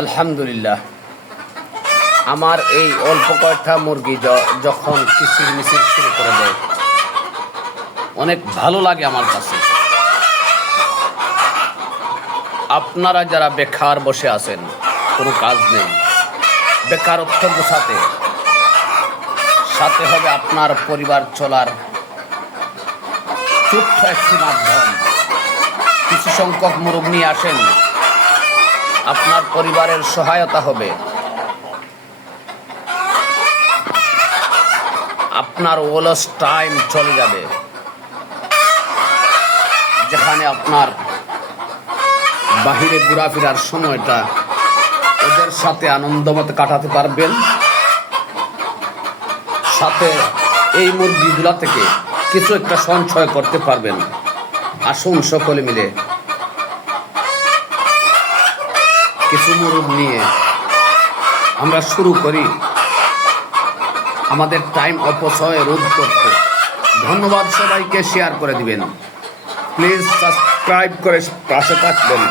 আলহামদুলিল্লাহ, আমার এই অল্প কয়েকটা মুরগি যখন কিচির মিচির শুরু করে দেয়, অনেক ভালো লাগে আমার কাছে। আপনারা যারা বেকার বসে আছেন, কোনো কাজ নেই, বেকারত্ব গোছাতে সাথে হবে আপনার পরিবার চলার ছোট্ট একটি মাধ্যম। কিছু সংখ্যক মুরগ নিয়ে আসেন, আপনার পরিবারের সহায়তা হবে। আপনার অলস টাইম চলে যাবে, যেখানে আপনার বাহিরে ঘোরাফেরার সময়টা ওদের সাথে আনন্দমতে কাটাতে পারবেন। সাথে এই মুরগিগুলা থেকে কিছু একটা সঞ্চয় করতে পারবেন। আসুন সকলে মিলে কিছু মুরগ নিয়ে আমরা শুরু করি আমাদের টাইম অপচয় রোধ করতে। ধন্যবাদ, সবাইকে শেয়ার করে দিবেন। প্লিজ সাবস্ক্রাইব করে পাশে থাকবেন।